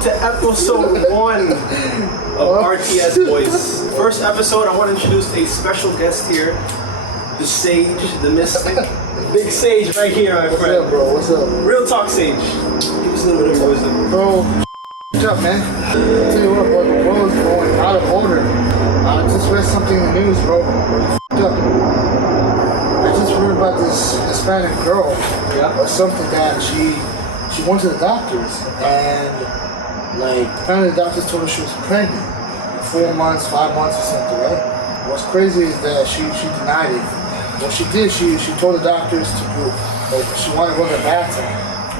welcome to episode 1 of RTS Voice. First episode, I want to introduce a special guest here, the Sage, the Mystic, Big Sage right here, my friend. What's up, bro? What's up? RealTalkSage. Give us a little bit of your wisdom. Bro, what's up, man? I'll tell you what, bro, the world's going out of order. I just read something in the news, bro. What's up? I just heard about this Hispanic girl or something that she went to the doctors and like apparently the doctors told her she was pregnant, 4 months, 5 months or something, right? What's crazy is that she denied it. What she did, she told the doctors to go, like she wanted to go to the bathroom.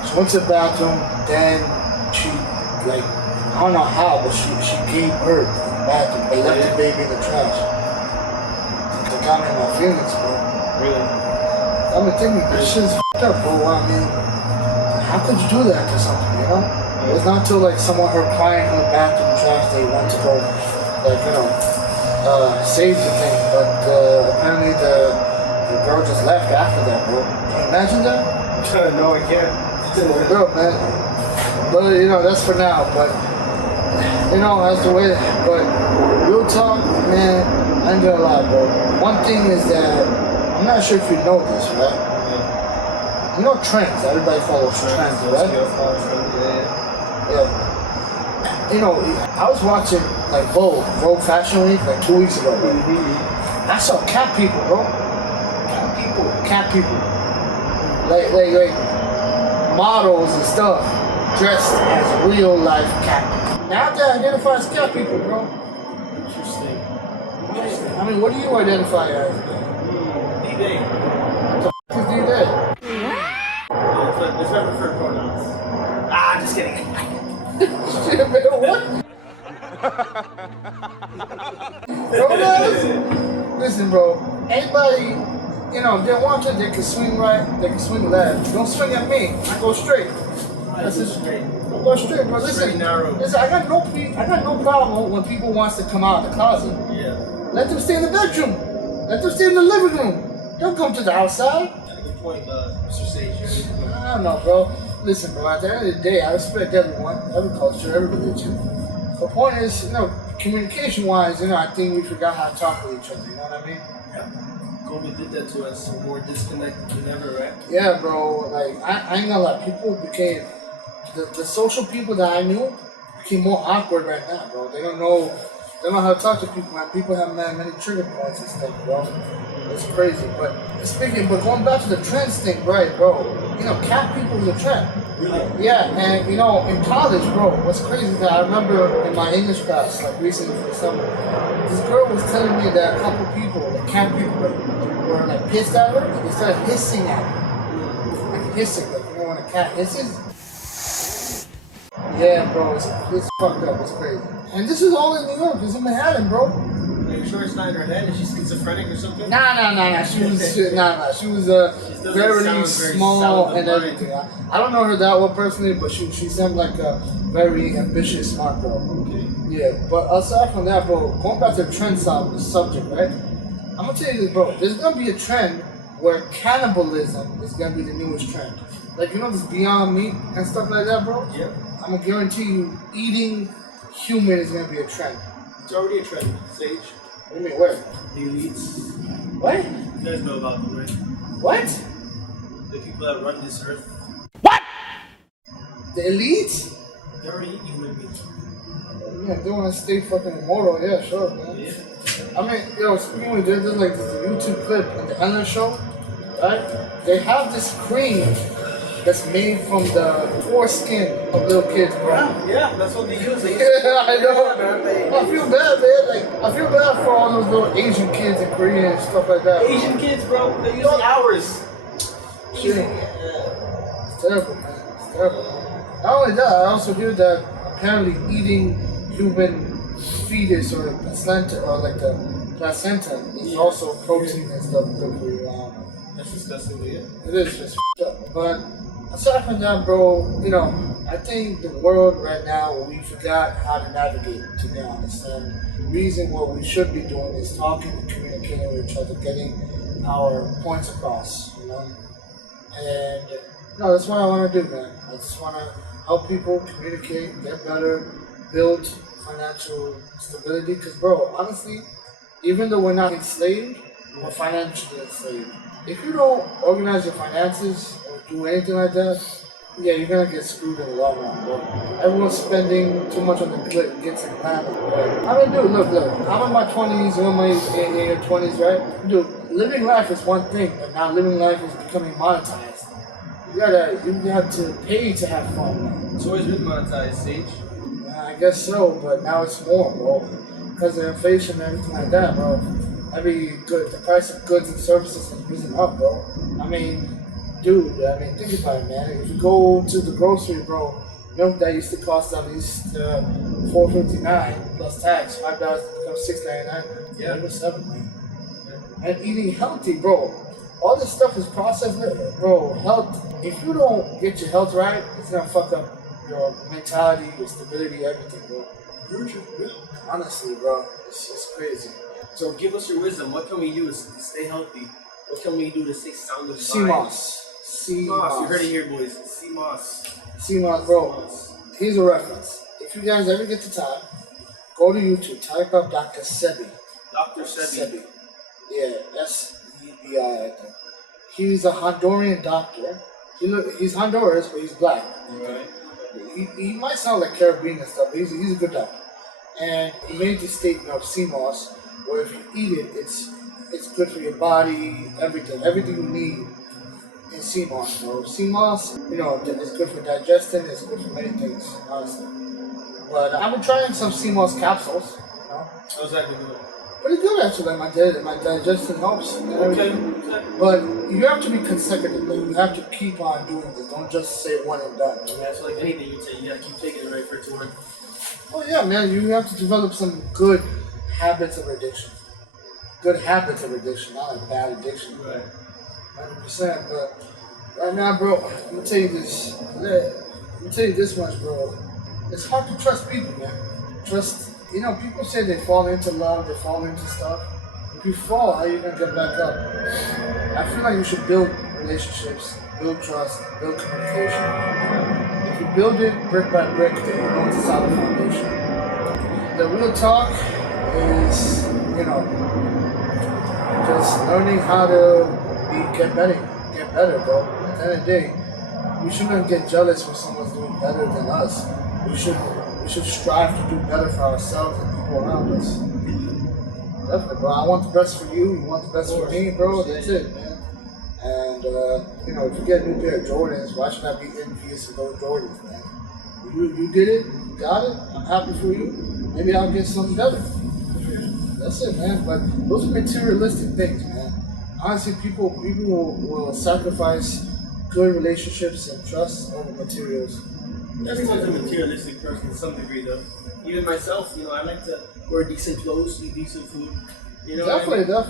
She went to the bathroom, then she like I don't know how, but she gave birth in the bathroom and left the baby in the trash. It got me in my feelings, bro. Really? I've been thinking this shit's f***ed up, bro. I mean, how could you do that to something, you know? It's not until like someone heard crying in the bathroom trash they went to go, like, you know, save the thing. But apparently the girl just left after that, bro. Can you imagine that? No, I can't. Bro, man. But, you know, that's for now. But, you know, that's the way. But, real talk, man, I ain't gonna lie, bro. One thing is that, I'm not sure if you know this, right? You know trends, everybody follows trends, right? Yeah. You know, I was watching like Vogue Fashion Week like 2 weeks ago, bro. I saw cat people, bro. Cat people. Like models and stuff dressed as real life cat people. Now they identify as cat people, bro. Interesting. I mean, what do you identify as? D-Day. What the f is D-Day? It's my preferred pronouns. Ah, just kidding. Shit, man, what? Pronouns? Listen, bro. Anybody, you know, if they want to, they can swing right, they can swing left. Don't swing at me. I go straight. That's it. Straight. I go straight, bro. Listen, listen. I got no problem when people wants to come out of the closet. Yeah. Let them stay in the bedroom. Let them stay in the living room. Don't come to the outside. Good point, Mr. Sage. I don't know, bro. Listen, bro, at the end of the day, I respect everyone, every culture, every religion. The point is, you know, communication-wise, you know, I think we forgot how to talk with each other, you know what I mean? Yeah. COVID did that to us. We're more disconnected than ever, right? Yeah, bro, like, I ain't gonna lie, people became, the social people that I knew became more awkward right now, bro. They don't know how to talk to people, man. People have many trigger points and stuff, bro. It's crazy, but going back to the trends thing, right, bro? You know, cat people is a trend. Really? Yeah, and you know, in college, bro, what's crazy is that I remember in my English class, like recently for the summer, this girl was telling me that a couple people, like cat people, were like pissed at her, and they started hissing at her. Like hissing, like, you know when a cat hisses? Yeah, bro, it's fucked up, it's crazy. And this is all in New York, it's in Manhattan, bro. Are you sure it's not in her head? Is she schizophrenic or something? Nah. She was very small and everything. I don't know her that well personally, but she seemed like a very ambitious, smart girl. Okay. Yeah, but aside from that, bro, going back to the trend subject, right? I'm gonna tell you this, bro. There's gonna be a trend where cannibalism is gonna be the newest trend. Like, you know, this Beyond Meat and stuff like that, bro? Yeah. I'm gonna guarantee you, eating human is gonna be a trend. It's already a trend, Sage. What do you mean, where? The elites. What? You guys know about them, right? What? The people that run this earth. The elite? They already eat human beings. Yeah, they want to stay fucking immortal. Yeah, sure, man. Yeah. I mean, yo, speaking of there's like this YouTube clip in the Ellen show, right? They have this cream that's made from the foreskin of little kids, bro. Yeah, that's what they use. Yeah, I know. I feel bad, man. Like, I feel bad for all those little Asian kids in Korea and stuff like that. Asian kids, bro, they're using ours. Shit. Yeah. It's terrible, man. It's terrible. Not only that, I also hear that apparently eating human fetus or placenta or like the placenta is also protein and stuff good for you. That's disgusting, yeah. It is just up. But aside from that, bro, you know, I think the world right now, we forgot how to navigate, to be honest. And the reason what we should be doing is talking and communicating with each other, getting our points across, you know. And no, that's what I want to do, man. I just want to help people communicate, get better, build financial stability. Because, bro, honestly, even though we're not enslaved, we're financially enslaved. If you don't organize your finances or do anything like that, yeah, you're gonna get screwed in the long run, bro. Everyone's spending too much on the gets and glamour. Right? I mean, dude, look. I'm in my 20s, you're in my in your 20s, right? Dude, living life is one thing, but now living life is becoming monetized. You have to pay to have fun now. It's always been monetized, Sage. Yeah, I guess so, but now it's more, bro. Because of inflation and everything like that, bro. The price of goods and services has risen up, bro. I mean, dude, think about it, man. If you go to the grocery, bro, milk that used to cost at least $4.59 plus tax, $5 becomes $6.99. Yeah, it was $7, man. And eating healthy, bro. All this stuff is processed, bro. Health. If you don't get your health right, it's gonna fuck up your mentality, your stability, everything, bro. Honestly, bro, it's crazy. So give us your wisdom. What can we do to stay healthy? What can we do to stay sound of mind? CMOS. You heard it here, boys. CMOS. CMOS, bro. Here's a reference. If you guys ever get the time, go to YouTube. Type up Dr. Sebi. Dr. Sebi. Yeah, S-E-B-I, I think. He's a Honduran doctor. He's Honduras, but he's black. Right. He might sound like Caribbean and stuff, but he's a good doctor. And he made this statement of CMOS, where if you eat it, it's good for your body, everything you need in CMOS, bro. CMOS, it's good for digestion, it's good for many things, honestly. But I've been trying some CMOS capsules, How's that going? Pretty good, actually. My digestion helps. Okay. But you have to be consecutive. Like, you have to keep on doing this. Don't just say one and done. Yeah, it's like anything you take. You gotta keep taking it right for it to work. Oh yeah, man. You have to develop some good habits of addiction. Good habits of addiction, not like bad addiction. Right. 100%. But right now, bro, I'm gonna tell you this. Much, bro. It's hard to trust people, man. People say they fall into love, they fall into stuff. If you fall, how are you gonna get back up? I feel like you should build relationships, build trust, build communication. If you build it brick by brick, then you know it's a solid foundation. The real talk is, just learning how to get better, bro. At the end of the day, we shouldn't get jealous when someone's doing better than us. We should strive to do better for ourselves and people around us. Definitely, bro. I want the best for you. You want the best for me, bro. That's it, man. And if you get a new pair of Jordans, why should I be envious of those Jordans, man? You did it. You got it. I'm happy for you. Maybe I'll get something better. That's it, man. But those are materialistic things, man. Honestly, people will sacrifice good relationships and trust over materials. Everyone's a materialistic person to some degree, though. Even myself, I like to wear decent clothes, eat decent food. Definitely. But at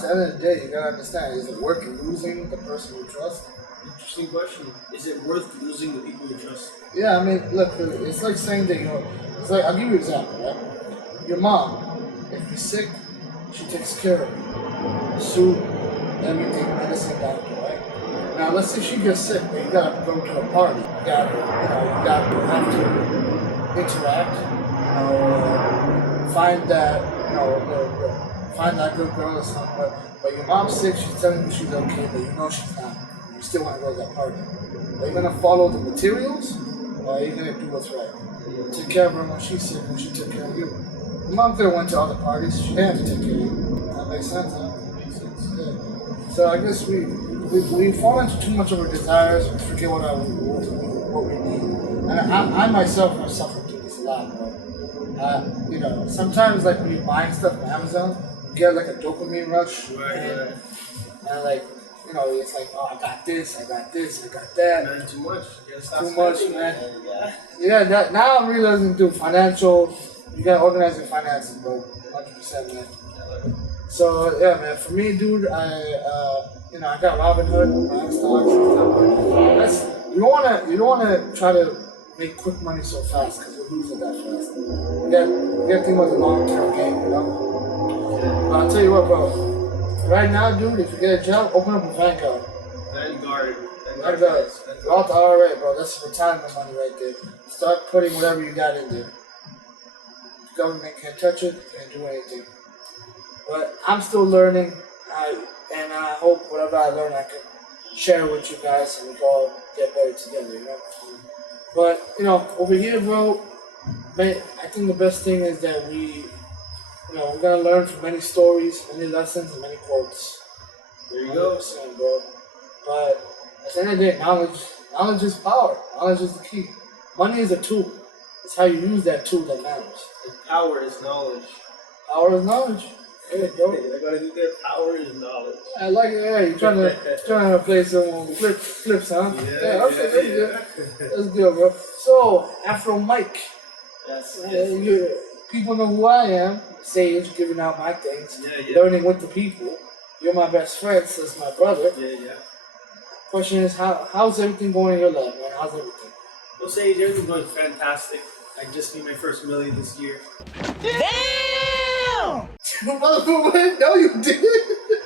the end of the day, you gotta understand: is it worth losing the person you trust? Interesting question. Is it worth losing the people you trust? Yeah, I mean, look, it's like saying that it's like I'll give you an example, right? Your mom, if you're sick, she takes care of you, soup, everything, medicine, doctor, right? Now, let's say she gets sick, but you gotta go to a party. You gotta have to interact. Find that good girl or something. But your mom's sick. She's telling you she's okay, but she's not. You still want to go to that party. Are you gonna follow the materials, or are you gonna do what's right? Take care of her when she's sick, when she took care of you. Your mom could have went to other parties. She didn't have to take care of you. That makes sense, huh? Makes sense. Yeah. So I guess we fall into too much of our desires and forget what we need. And I myself have suffered through this a lot, bro. Sometimes like when you're buying stuff on Amazon, you get like a dopamine rush. Right. And like, it's like, oh, I got this, I got that. Man, too much. You gotta stop Too much, spending, man. Yeah, now I'm realizing, dude, you gotta organize your finances, bro. 100%, man. So, yeah, man, for me, dude, I got Robinhood, buying stocks and stuff. You don't wanna try to make quick money so fast, because you'll lose it that fast. You gotta think about the long-term game, But I'll tell you what, bro. right now, dude, if you get a job, open up a Vanguard. Vanguard. Vanguard. You're out the IRA, bro. That's retirement money right there. Start putting whatever you got in there. The government can't touch it, can't do anything. But I'm still learning, and I hope whatever I learn I can share with you guys and we can all get better together, you know? But, you know, over here, bro, man, I think the best thing is that we're gonna learn from many stories, many lessons, and many quotes. There you go. Bro. But at the end of the day, knowledge is power. Knowledge is the key. Money is a tool. It's how you use that tool that matters. And power is knowledge. Power is knowledge. Hey, bro. They're gonna do their power is knowledge. I like it. Yeah, you're trying to play some flips, huh? Yeah, okay, that's good. That's good, bro. So, Afro Mike. Yes. People know who I am. Sage, giving out my things. Learning with the people. You're my best friend, so it's my brother. Yeah. Question is, how's everything going in your life, man? How's everything? Well, Sage, everything's going fantastic. I just made my first million this year. Damn! No, you didn't.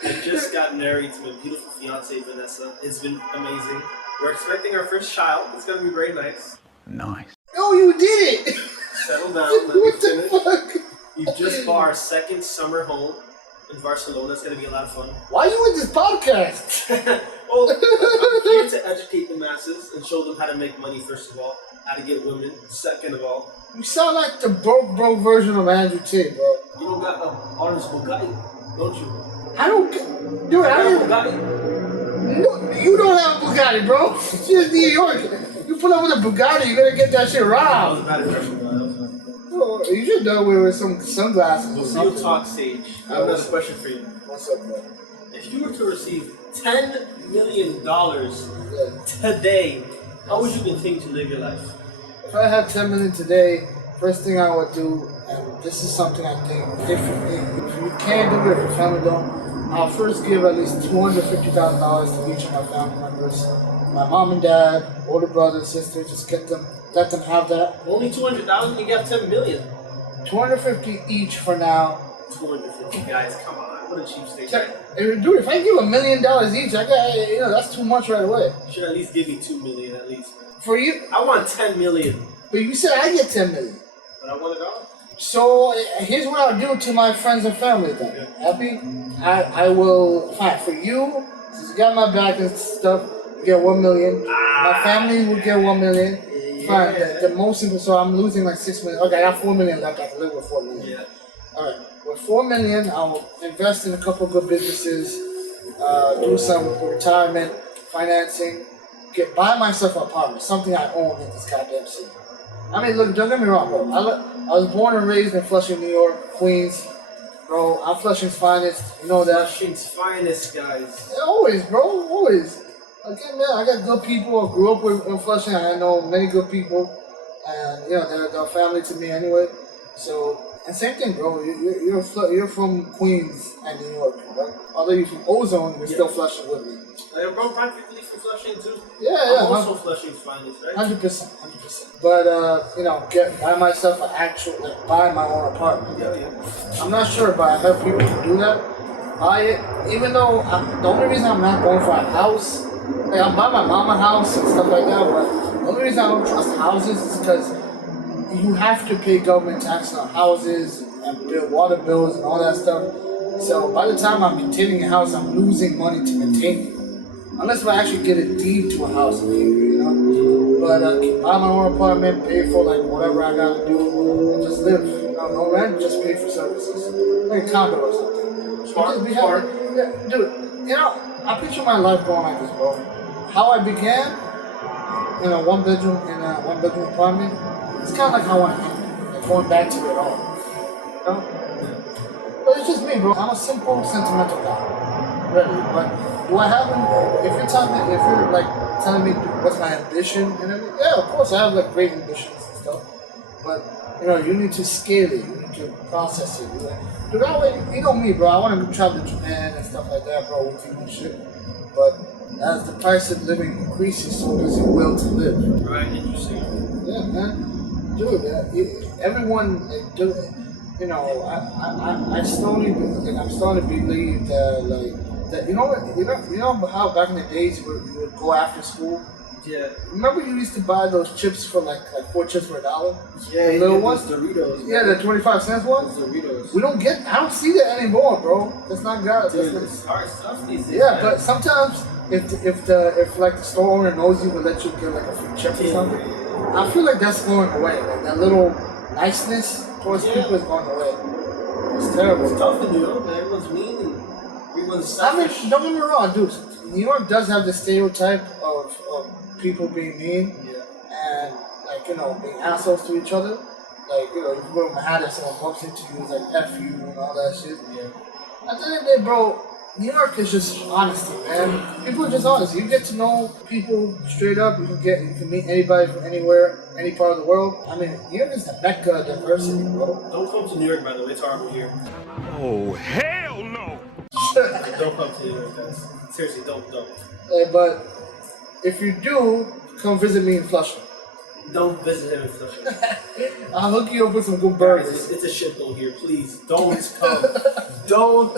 I just got married to my beautiful fiancée, Vanessa. It's been amazing. We're expecting our first child. It's gonna be very nice. Nice. No, you did it! Settle down. Let me What finish. the fuck? We just bought our second summer home in Barcelona. It's gonna be a lot of fun. Why are you in this podcast? Well, I'm here to educate the masses and show them how to make money, first of all, how to get women, second of all. You sound like the broke version of Andrew Tate, bro. You don't got an honest Bugatti, don't you? I don't dude, I don't Bugatti. No, you don't have a Bugatti, bro. It's just New York. You pull up with a Bugatti, you're gonna get that shit That was robbed. a bad impression, bro. That was bad. Oh, you should know we with some sunglasses or something. RealTalkSage. I have another question for you. What's up, bro? If you were to receive $10 million Yeah. today, how would you continue to live your life? If I had 10 million today, first thing I would do, and this is something I think differently, if you can't do it, if your family don't, I'll first give at least $250,000 to each of my family members. My mom and dad, older brother, sister, just let them have that. Only 200,000, you got 10 million. 250 each for now. 250 guys, come on. What a cheap state. Dude, if I give $1 million each, I got, that's too much right away. You should at least give me 2 million at least. For you, I want 10 million. but you said I get 10 million. But I want it all. So here's what I'll do to my friends and family then. Happy? I will, fine, for you, since you got my back and stuff, you get 1 million. My family will get 1 million. Fine, the most simple, so I'm losing like 6 million. Okay, I got 4 million left, I can live with 4 million. Yeah. Alright, with 4 million, I'll invest in a couple of good businesses, do some retirement, financing, buy myself an apartment, something I own in this goddamn city. I mean, look, don't get me wrong, bro. I was born and raised in Flushing, New York, Queens. Bro, I'm Flushing's finest. You know that. Flushing's finest, guys. Yeah, always, bro, always. Again, man, I got good people. I grew up in Flushing. I know many good people, and they're family to me anyway. So, and same thing, bro. You're from Queens and New York, right? Although you're from Ozone, you're still Flushing with me. Like, bro, practically from Flushing too. Yeah. I'm also Flushing's finest, right? 100%. But buy myself an actual, buy my own apartment. Yeah. I'm not sure, but I heard people who do that. Buy it, even though the only reason I'm not going for a house, I'll buy my mama a house and stuff like that, but the only reason I don't trust houses is because you have to pay government tax on houses and bill water bills and all that stuff. So by the time I'm maintaining a house, I'm losing money to maintain it. Unless I actually get a deed to a house, But buy my own apartment, pay for whatever I gotta do, and just live. No rent, just pay for services. Like a condo or something. Smart. Yeah, dude, I picture my life going like this, bro. How I began in a one bedroom apartment, it's kind of like how I end. Like going back to it all. But it's just me, bro. I'm a simple, sentimental guy. Really. But do I have if you're telling me what's my ambition and everything, yeah, of course I have great ambitions and stuff. But you need to scale it, you need to process it. Dude, that way, you know me, bro. I want to travel to Japan and stuff like that, bro, with you and shit. But as the price of living increases, so does your will to live. Right, interesting. Yeah, man. Dude, everyone, you know, I slowly, and I'm starting to believe that, like, that, you know how back in the days you would go after school. Yeah. Remember you used to buy those chips for like 4 chips for $1? Yeah, the little ones, Doritos. Yeah, the 25-cent ones. Doritos. I don't see that anymore, bro. That's not good. Dude, it's hard stuff these days. Yeah, man. but sometimes if like the store owner knows you will let you get like a free chip or something, I feel like that's going away. Like that little niceness towards people is going away. It's terrible. It's tough in New York, man. Everyone's mean and everyone's selfish. I mean, don't get me wrong, dude. New York does have the stereotype of people being mean and like, you know, being assholes to each other. Like, you know, if you go to Manhattan, someone bumps into you, it's like F you and all that shit. Yeah. At the end of the day, bro, New York is just honesty, man. People are just honest. You get to know people straight up. You can meet anybody from anywhere, any part of the world. I mean, New York is the mecca of diversity, bro. Don't come to New York, by the way. It's horrible here. Oh, hell no! Don't come to New York, guys. Seriously, don't. But if you do, come visit me in Flushing. Don't visit him in Flushing. I'll hook you up with some good burgers. It's a shithole here. Please, don't come. Don't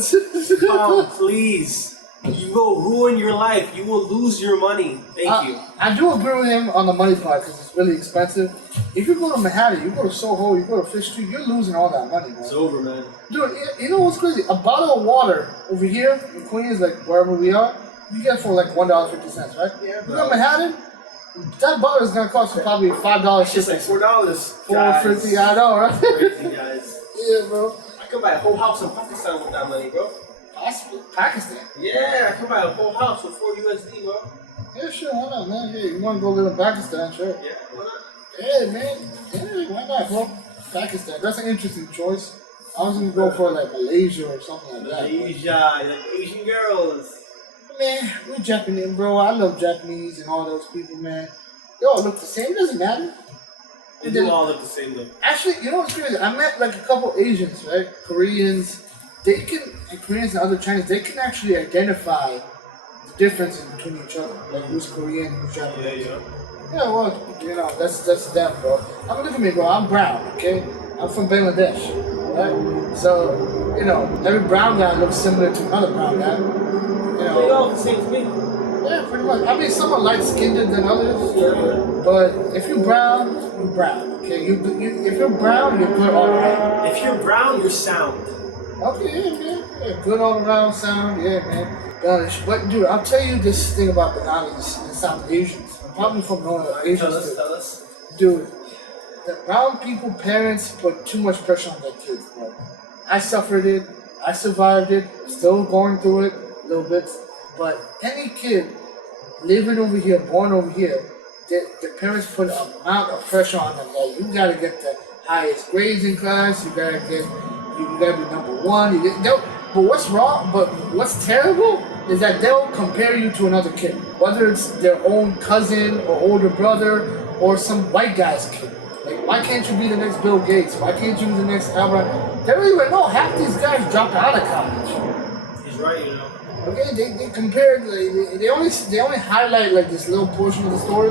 come, please. You will ruin your life. You will lose your money. Thank you. I do agree with him on the money part because it's really expensive. If you go to Manhattan, you go to Soho, you go to Fish Street, you're losing all that money, man. It's over, man. Dude, you know what's crazy? A bottle of water over here in Queens, like wherever we are, you get for like $1.50, right? Yeah. You go to Manhattan, that bottle is gonna cost you probably $5. It's just like $4. $4.50, I know, right? Crazy, guys. Yeah, bro. I could buy a whole house in Pakistan with that money, bro. Pakistan? Yeah, I could buy a whole house with 4 USD, bro. Yeah, sure, why not, man? Yeah, you wanna go live in Pakistan, sure. Yeah, why not? Yeah, man. Yeah, why not, bro? Pakistan. That's an interesting choice. I was gonna go for like Malaysia or something like that. Malaysia, like Asian girls. Man, we're Japanese, bro. I love Japanese and all those people, man. They all look the same. It doesn't matter. They do all look the same, though. Actually, you know what's crazy? I met like a couple Asians, right? Koreans. Koreans and other Chinese, they can actually identify the differences between each other. Like who's Korean, who's Japanese. Yeah. Yeah, well, you know, that's them, bro. I mean, look at me, bro. I'm brown, okay? I'm from Bangladesh, right? So, you know, every brown guy looks similar to another brown guy. You know, They all the same to me. yeah, pretty much. I mean, some are light-skinned than others. Yeah. But if you're brown, you're brown, okay? If you're brown, you're good all around. If you're brown, you're sound. Okay, yeah, man. Yeah, good all around sound, yeah, man. But, dude, I'll tell you this thing about Bengalis and South Asians. I'm probably from North Asians. Tell us. Dude, the brown people, parents put too much pressure on their kids, bro. I suffered it. I survived it. Still going through it a little bit. But any kid living over here, born over here, the parents put an amount of pressure on them. Like, you gotta get the highest grades in class. You gotta be number one. But what's wrong? But what's terrible is that they'll compare you to another kid, whether it's their own cousin or older brother or some white guy's kid. Like, why can't you be the next Bill Gates? Why can't you be the next Albert? They don't even know. Half these guys dropped out of college. He's right, you know. Okay, they compared. They only highlight like this little portion of the story,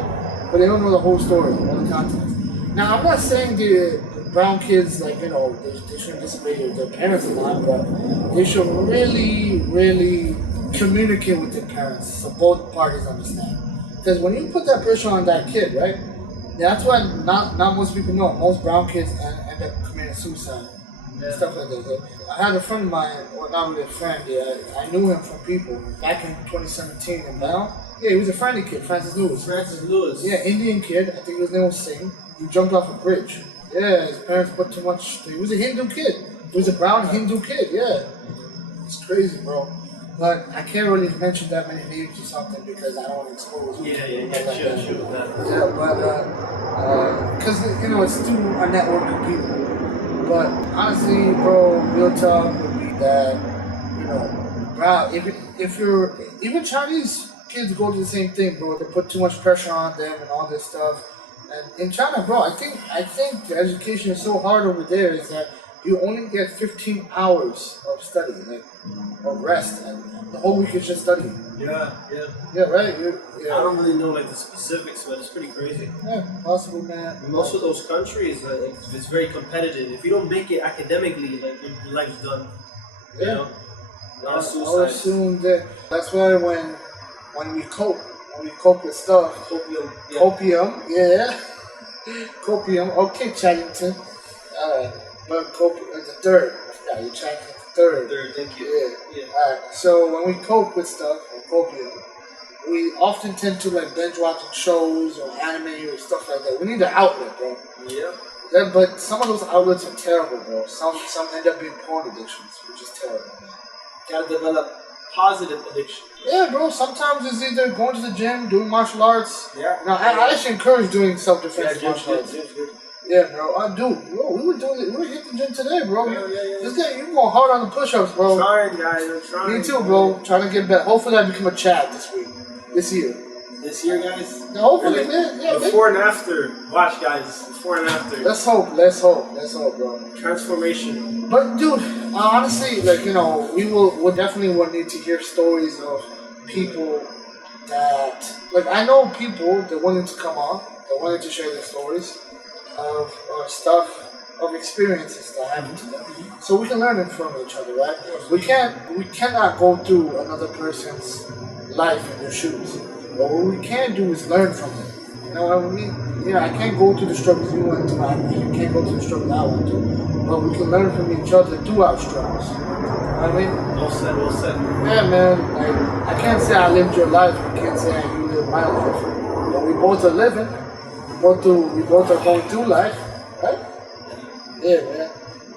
but they don't know the whole story, all the context. Now, I'm not saying the brown kids, like, you know, they shouldn't disobey their parents a lot, but they should really, really communicate with their parents so both parties understand. Because when you put that pressure on that kid, right? That's why not most people know. Most brown kids end up committing suicide. And stuff like that. I had a friend of mine, or not really a friend, I knew him from people back in 2017 in Brown. Yeah, he was a friendly kid, Francis Lewis. Yeah, Indian kid, I think his name was Singh. He jumped off a bridge. Yeah, his parents put too much. He was a Hindu kid. He was a brown Hindu kid, yeah. It's crazy, bro. But I can't really mention that many names or something because I don't want to expose them. Yeah, sure. Yeah, but, because, you know, it's through a network of people. But honestly, bro, real talk would be that, you know, bro, if you're, even Chinese kids go to the same thing, bro. They put too much pressure on them and all this stuff. And in China, bro, I think the education is so hard over there is that you only get 15 hours of study, like, of rest, and the whole week is just studying. Yeah. Yeah, right? Yeah. I don't really know like the specifics, but it's pretty crazy. Yeah, possible, man. In most of those countries, it's very competitive. If you don't make it academically, like your life's done. You know? I Not would suicide. assume that that's why when we cope with stuff, Copium. Yeah. copium, yeah, copium. Okay, Chaddington. Alright, but the third. I forgot you're Chaddington the third. Third, thank you. Yeah. Alright, so when we cope with stuff, or copium, we often tend to like binge watching shows or anime or stuff like that. We need an outlet, bro. Yeah. But some of those outlets are terrible, bro. Some end up being porn addictions, which is terrible, man. Gotta develop positive addiction. Yeah, bro. Sometimes it's either going to the gym, doing martial arts. Yeah. You know, I actually encourage doing self-defense Yeah, martial arts. gym's good. Yeah, bro. Dude, bro, we were hitting the gym today, bro. Yeah. This guy, you going hard on the push-ups, bro. Trying, guys. I'm trying. Me too, bro. Trying to get better. Hopefully, I become a Chad this year. This year, guys. Yeah, hopefully, man. Yeah, Before and after. Watch, guys. Before and after. Let's hope, bro. Transformation. But dude, honestly, like, you know, we'll definitely will need to hear stories of people that, like, I know people that wanted to come on, that wanted to share their stories of stuff, of experiences that happened to them, so we can learn it from each other, right? We cannot go through another person's life in their shoes, but what we can do is learn from them. You know what I mean? Yeah, I can't go through the struggles you went through, and you can't go through the struggles I went through, but we can learn from each other through our struggles. You know what I mean? Well said. Yeah, man. Like, I can't say I lived your life. You can't say you lived my life. But we both are living. We both are going through life, right? Yeah, man.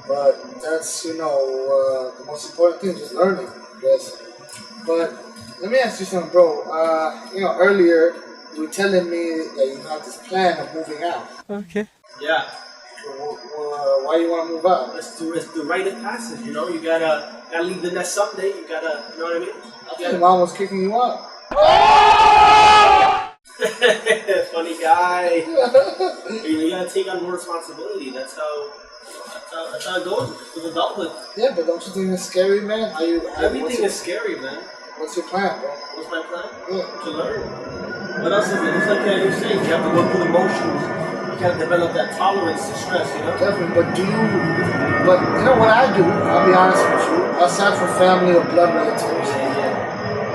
But that's, you know, the most important thing, just learning. Yes. But let me ask you something, bro. You know, earlier you were telling me that you have this plan of moving out. Okay. Yeah. Why you want to move out? It's the rite of passage, you know? You gotta leave the nest someday. You gotta, you know what I mean? I think your mom was kicking you out. Funny guy. You gotta take on more responsibility. That's how it goes with adulthood. Yeah, but don't you think it's scary, man? Everything is scary, man. What's your plan, bro? What's my plan? Yeah. To learn. What else is it? It's like you're saying, you have to go through the motions. You gotta develop that tolerance to stress, you know? Definitely, but you know what I do, I'll be honest with you, aside from family or blood relatives,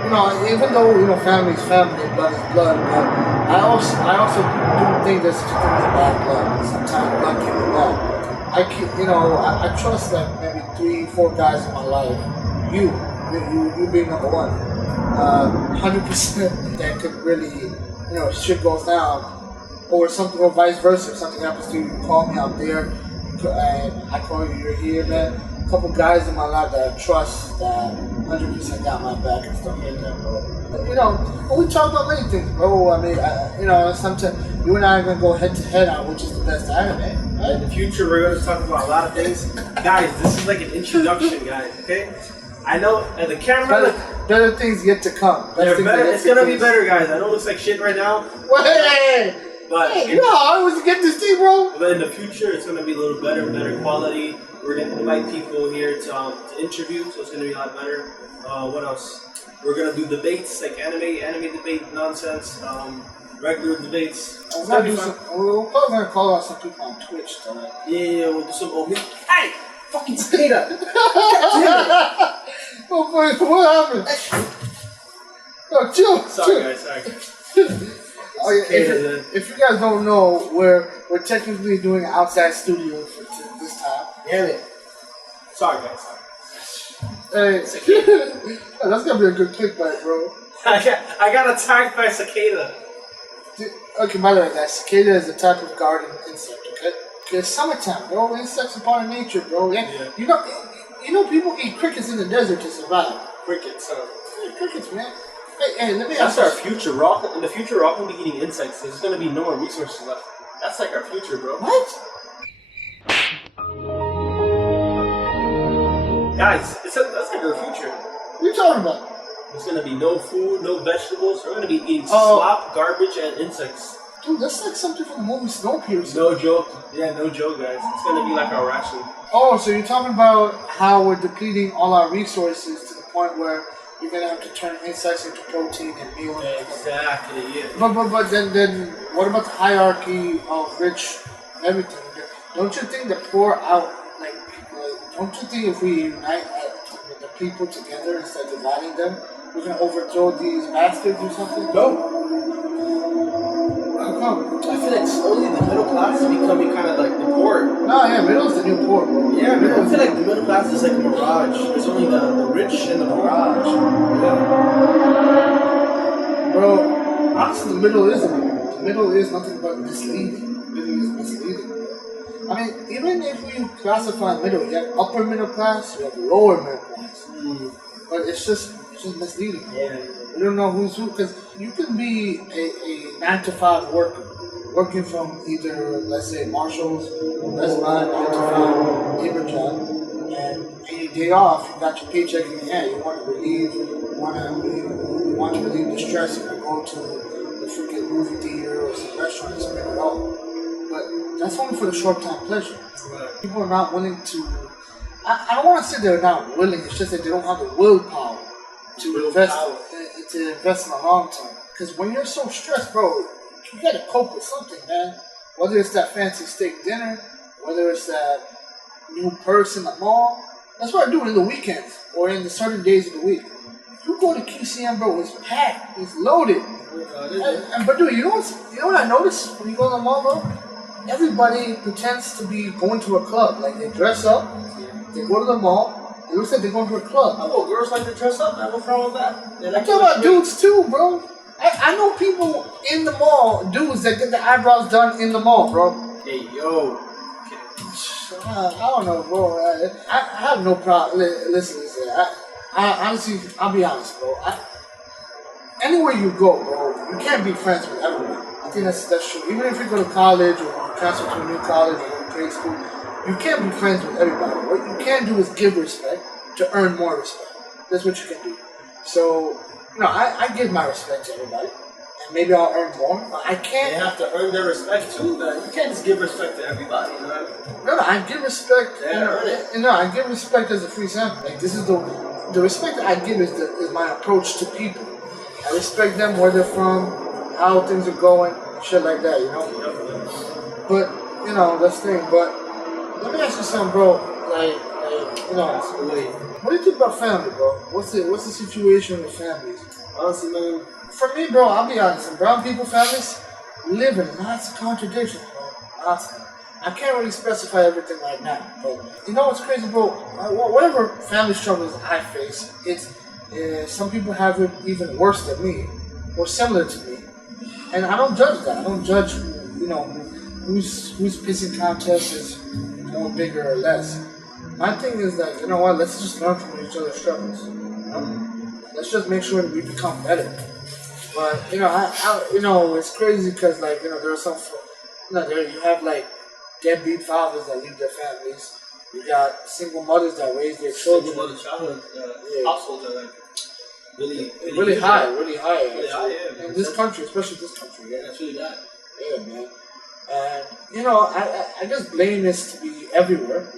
you know, even though, you know, family is family, blood is blood, but I also do think there's such a thing as bad blood. Sometimes blood can be bad. I trust that maybe 3-4 guys in my life, you being number one, 100% that could really, you know, shit goes down, or something, or vice versa. If something happens to you, you call me out there, and I call you, you're here, man. A couple guys in my life that I trust that 100% got my back and stuff like that, bro. But, you know, we talk about many things, bro. I mean, you know, sometimes you and I are gonna go head to head on which is the best anime, right? In the future, we're gonna talk about a lot of things. Guys, this is like an introduction, guys, okay? I know, and the camera... Better things yet to come. It's gonna be better, guys. I know it looks like shit right now. But hey, you know how I was to get this thing, bro? But in the future, it's gonna be a little better quality. We're gonna invite people here to interview, so it's gonna be a lot better. What else? We're gonna do debates, like anime debate nonsense, regular debates. We're probably gonna call out some people on Twitch tonight. Yeah, we'll do some old. Hey, fucking cicada! Oh, boy, what happened? Oh, chill. Sorry, guys. Oh, yeah, if you guys don't know, we're technically doing an outside studio for this time. Damn it. Sorry, guys. Hey, that's gonna be a good clickbait, bro. I got attacked by a cicada. Okay, by the way, that cicada is a type of garden insect, okay? It's summertime, bro. Insects are part of nature, bro. Yeah. You know people eat crickets in the desert to survive. Crickets, Yeah, crickets, man. Hey, let me That's ask our future. In the future, we're all going to be eating insects. There's going to be no more resources left. That's like our future, bro. What? Guys, that's like our future. What are you talking about? There's going to be no food, no vegetables. We're going to be eating slop, garbage, and insects. Dude, that's like something from the movie Snowpiercer. No joke. Yeah, no joke, guys. It's gonna be like our ration. Oh, so you're talking about how we're depleting all our resources to the point where you're gonna have to turn insects into protein and meal. Exactly. Yeah. But then what about the hierarchy of rich everything? Don't you think the poor out like don't you think if we unite the people together instead of dividing them, we're gonna overthrow these bastards or something? No. How come? I feel like slowly the middle class is becoming kind of like the poor. No, yeah, middle's the new poor, bro. Yeah, man. I feel like the middle class is like a mirage. There's only the rich and the mirage. Yeah. Bro, honestly, the middle isn't. The middle is nothing but misleading. The middle is misleading, bro. I mean, even if we classify middle, you have upper middle class, you have lower middle class. But it's just misleading. Yeah. You don't know who's who, because you can be a 9 to 5 worker, working from either, let's say, Marshall's or Best Buy, 9 to 5 labor job, and any day off, you got your paycheck in your hand. You want to relieve, you want to relieve the stress, and you go to the freaking movie theater or some restaurant and spend it all. But that's only for the short-time pleasure. Right. People are not willing to. I don't want to say they're not willing. It's just that they don't have the willpower to invest in the long term. Because when you're so stressed, bro, you gotta cope with something, man. Whether it's that fancy steak dinner, whether it's that new purse in the mall. That's what I do in the weekends or in the certain days of the week. You go to QCM, bro, it's packed, it's loaded. But dude, you know what I noticed when you go to the mall, bro? Everybody pretends to be going to a club. Like they dress up, they go to the mall. It looks like they're going to a club. Oh, girls like to dress up. What's wrong with that? I'm talking about dudes too, bro. I know people in the mall, dudes that get their eyebrows done in the mall, bro. Hey, yo. I don't know, bro. I have no problem. Listen. I honestly, I'll be honest, bro. Anywhere you go, bro, you can't be friends with everyone. I think that's true. Even if you go to college or you transfer to a new college or grade school, you can't be friends with everybody. What you can do is give respect to earn more respect. That's what you can do. So, I give my respect to everybody. And maybe I'll earn more, but I can't. They have to earn their respect too, man. You can't just give respect to everybody, you know? No, I give respect. Yeah, I give respect as a free sample. Like, this is the respect that I give is my approach to people. I respect them, where they're from, how things are going, shit like that, you know? But, that's the thing. But, let me ask you something, bro. What do you think about family, bro? What's the situation with families? Honestly, man. For me, bro, I'll be honest. In brown people families live in lots of contradictions, bro. Lots of them. I can't really specify everything right now, but you know what's crazy, bro? Whatever family struggles I face, it's some people have it even worse than me, or similar to me, and I don't judge that. I don't judge, whose pissing contest is more bigger or less. My thing is that, you know what, let's just learn from each other's struggles. Let's just make sure that we become better. But, it's crazy because, there are some, you have, deadbeat fathers that leave their families. You got single mothers that raise their children. Single mother childhood households are, really high. Yeah. In this country, especially this country. Yeah, that's really bad. Yeah, man. And, I guess blame is to be everywhere.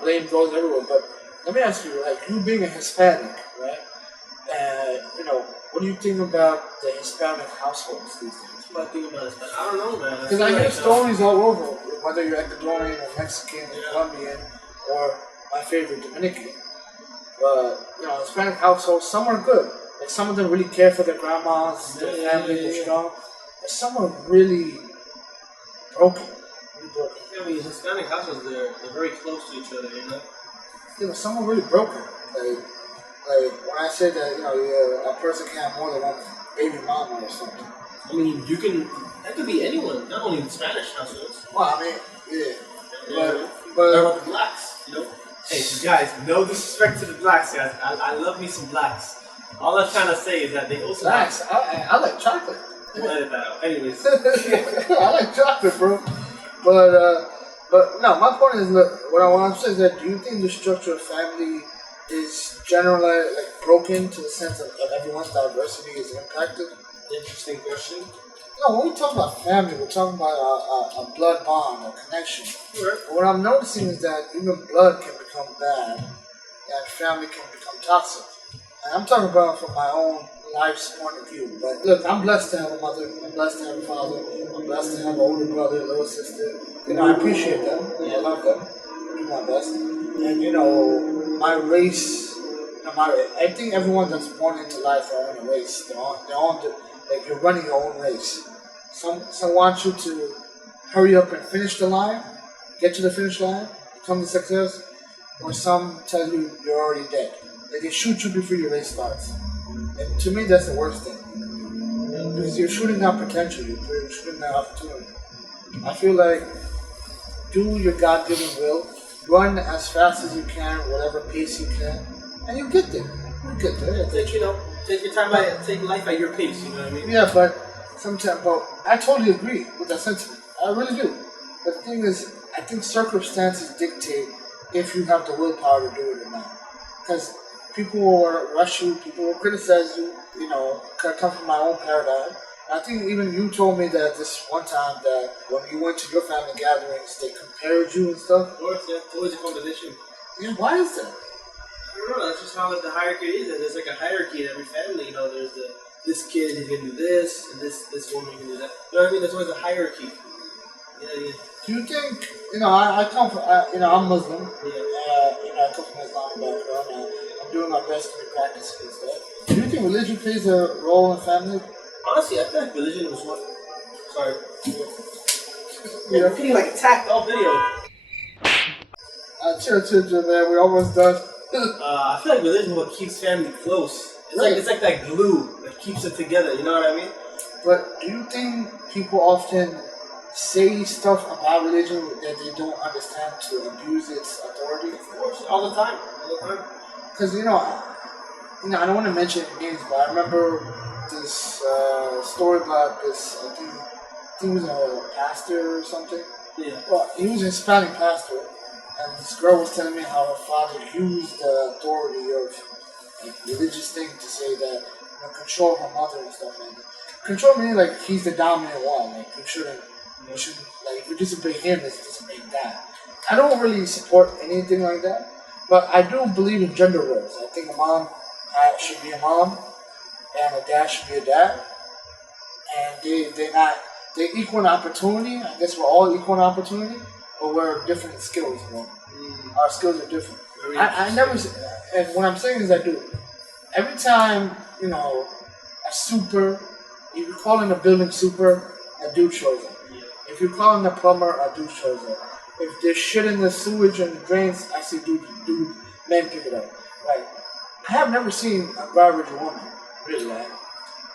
Blame goes everywhere. But let me ask you, you being a Hispanic, right? What do you think about the Hispanic households these days? What I think about Hispanic? I don't know, man. Because I hear stories all over, whether you're Ecuadorian or Mexican or Colombian or my favorite, Dominican. But, Hispanic households, some are good. Like, some of them really care for their grandmas, their family, they're strong. But some are really broken. I mean, Hispanic households, they're very close to each other, you know? Some are really broken. Like when I say that, a person can have more than one baby mama or something. I mean, that could be anyone, not only in Spanish households. Well, I mean, yeah. But But about the blacks, Hey, guys, no disrespect to the blacks, guys. I love me some blacks. All I'm trying to say is that they also blacks, I like chocolate. We'll edit that out. Anyways. I like chocolate, bro. But no, my point is, look, what I'm saying is that, do you think the structure of family is generally broken to the sense of everyone's diversity is impacted? Interesting question. No, when we talk about family, we're talking about a blood bond, a connection. Sure. But what I'm noticing is that even blood can become bad, and family can become toxic. And I'm talking about from my own life's point of view. But look, I'm blessed to have a mother. I'm blessed to have a father. I'm blessed to have an older brother, a little sister. You know, I appreciate them. I love them. I do my best. And you know, my race. I think everyone that's born into life are on a race. They're on like you're running your own race. Some want you to hurry up and finish the line, get to the finish line, become the success, or some tell you you're already dead. Like they shoot you before your race starts. And to me, that's the worst thing. Because you're shooting down potential, you're shooting down opportunity. I feel like do your God-given will, run as fast as you can, whatever pace you can, and you get there. You get there. Take your time, take life at your pace. You know what I mean? Yeah, but sometimes, I totally agree with that sentiment. I really do. But the thing is, I think circumstances dictate if you have the willpower to do it or not. Because people will rush you, people will criticize you. You know, I come from my own paradigm. I think even you told me that this one time that when you went to your family gatherings, they compared you and stuff. Of course, yeah. It's always a competition. Yeah, why is that? I don't know. That's just how the hierarchy is. There's like a hierarchy in every family. You know, there's this kid is gonna do this, and this woman can do that. You know what I mean? There's always a hierarchy. Yeah. Do you think, I come from, I'm Muslim. Yeah. I come from Islamic background. I'm doing my best to be practicing and stuff. Do you think religion plays a role in family? Honestly, I feel like religion was what. Sorry. Yeah. We're getting like attacked all video. Chill, man. We're almost done. I feel like religion is what keeps family close. It's like that glue that keeps it together. You know what I mean? But do you think people often say stuff about religion that they don't understand to abuse its authority? Of course, all the time. Because I don't want to mention names, but I remember this story about this. I think he was a pastor or something. Yeah. Well, he was a Hispanic pastor, and this girl was telling me how her father used the authority of religious thing to say that control her mother and stuff like that. Control meaning like he's the dominant one. Like you shouldn't like if you disobey him, it's disobeying God. I don't really support anything like that, but I do believe in gender roles. I think a mom should be a mom, and a dad should be a dad, and they're equal in opportunity. I guess we're all equal in opportunity, but we're different in skills. Bro. Our skills are different. I never, and what I'm saying is I do. Every time, a super, if you call in a building super, a dude shows up. If you call in the plumber, a dude shows up. If there's shit in the sewage and the drains, I see men pick it up. Like, I have never seen a garbage woman. Really, man.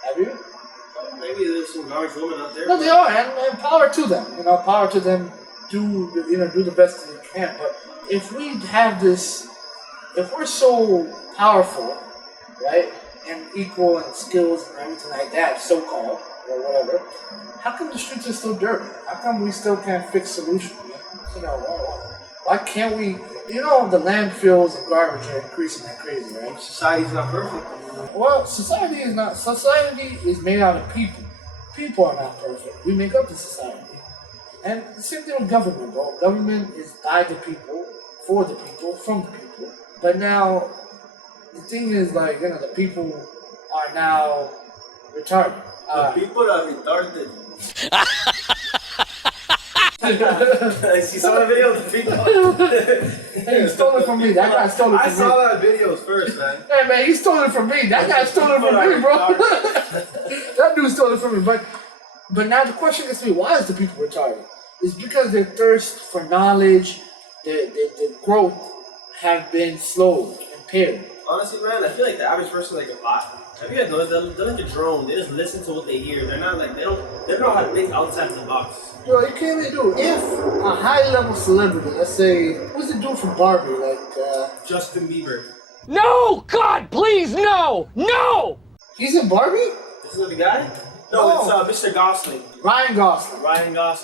Have you? Maybe there's some garbage women out there. No, they are, and power to them. Power to them. Do the best that they can. But if we have this, if we're so powerful, right, and equal in skills and everything like that, so-called, or whatever, how come the streets are still dirty? How come we still can't fix solutions? Why can't we? The landfills and garbage are increasing like crazy, right? Society's not perfect. Well, society is not. Society is made out of people. People are not perfect. We make up the society. And the same thing with government, bro. Government is by the people, for the people, from the people. But now, the thing is, the people are now retarded. The people are retarded. I see some of the videos of people. Hey, he stole it from me. That guy stole it from me. I saw that videos first, man. Hey, man, he stole it from me. That guy stole it from me, bro. That dude stole it from me. But now the question is to me, why is the people retarded? It's because their thirst for knowledge, their growth have been slowed, impaired. Honestly, man, I feel like the average person is like a bot. Have you guys noticed they're like a drone? They just listen to what they hear. They're not like they don't know how to think outside the box. Yo, you can't even do it. If a high level celebrity, let's say, who's the dude from Barbie, Justin Bieber. No! God, please, no! No! He's in Barbie? This is the guy? No, it's Mr. Gosling. Ryan Gosling.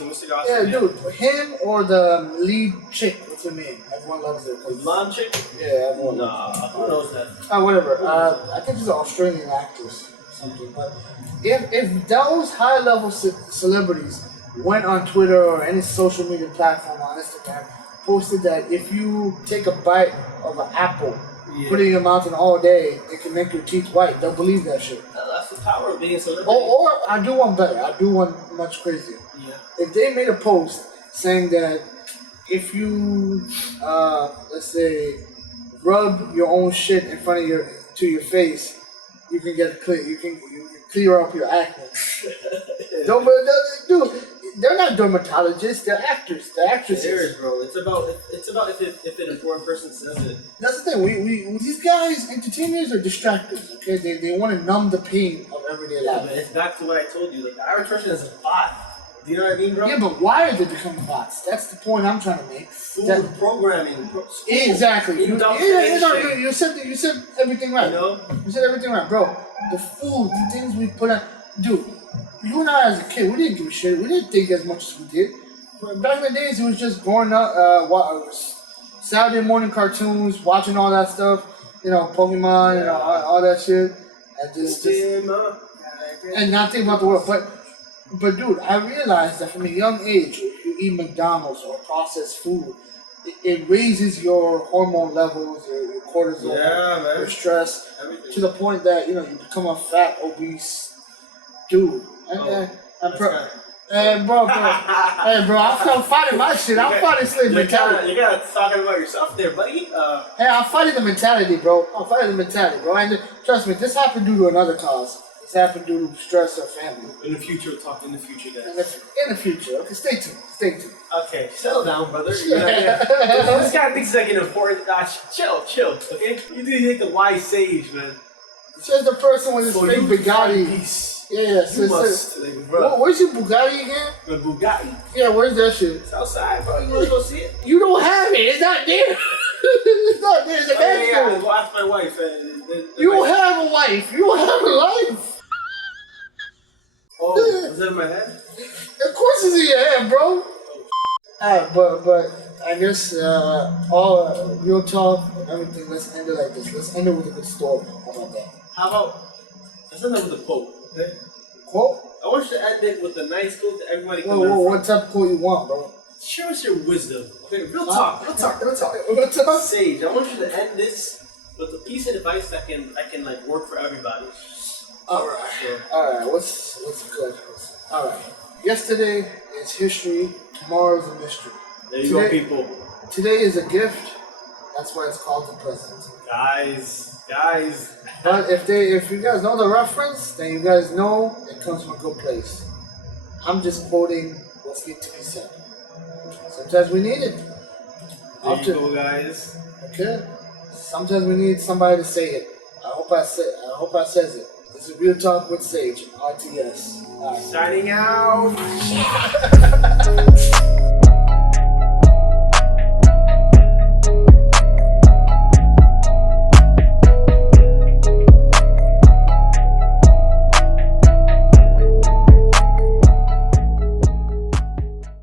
Mr. Gosling. Yeah, dude, him or the lead chick, what's her name? Everyone loves her. Blonde chick? Yeah, everyone. Nah, who knows that? Whatever. I think she's an Australian actress. something. But if those high level celebrities went on Twitter or any social media platform on Instagram, posted that if you take a bite of an apple, put it in your mouth and all day, it can make your teeth white, they'll believe that shit. That's the power of being a celebrity. Or I do one better. I do one much crazier. Yeah. If they made a post saying that if you, let's say, rub your own shit in front of your face, you can get clear. You can clear up your acne. Dude, they're not dermatologists. They're actors. They're actresses. Serious, bro. It's about if an important person says it. That's the thing. We these guys, entertainers, are distractors. Okay, they want to numb the pain of everyday life. But it's back to what I told you. Like the average person is a bot. Do you know what I mean, bro? Yeah, but why are they becoming bots? That's the point I'm trying to make. Food programming. Exactly. You said everything right. You know? You said everything right, bro. The food, the things we put on, dude. You and I, as a kid, we didn't give a shit. We didn't think as much as we did. But back in the days, it was just growing up, Saturday morning cartoons, watching all that stuff. You know, Pokemon, you know, all that shit, and just and not think about the world. But dude, I realized that from a young age, if you eat McDonald's or processed food, it raises your hormone levels, your cortisol, your stress, everything. To the point that you become a fat, obese dude. And bro, I'm fighting my shit. I'm fighting slave mentality. You gotta talking about yourself there, buddy. Hey, I'm fighting the mentality, bro. And trust me, this happened due to another cause. This happened due to stress or family. In the future, we'll talk in the future, guys. In the future. Okay, stay tuned. Okay, settle down, brother. This guy thinks he's like an important. Chill. Okay, you think the wise sage, man. Says the person with his fake Bugatti. Peace. Yeah, where's your Bugatti again? My Bugatti. Yeah, where's that shit? It's outside, bro. You wanna go see it? You don't have it. It's not there. It's not there. It's a yeah. Go ask my wife. You don't have a wife. You don't have a life. Oh, is that in my head? Of course it's in your head, bro. Alright, but I guess all real talk and everything, let's end it like this. Let's end it with a good story. How about that? How about, let's end it with a quote, okay? Quote? I want you to end it with a nice quote that everybody can learn from. What type of quote you want, bro? Share us your wisdom. Okay, real talk. Sage, I want you to end this with a piece of advice that can like work for everybody. Alright, what's good? Alright. Yesterday is history, tomorrow is a mystery. There you go, people. Today is a gift, that's why it's called the present. Guys. But if you guys know the reference, then you guys know it comes from a good place. I'm just quoting what's need to be said. Sometimes we need it. There you go, guys. Okay. Sometimes we need somebody to say it. I hope I says it. This is Real Talk with Sage, RTS. Signing out.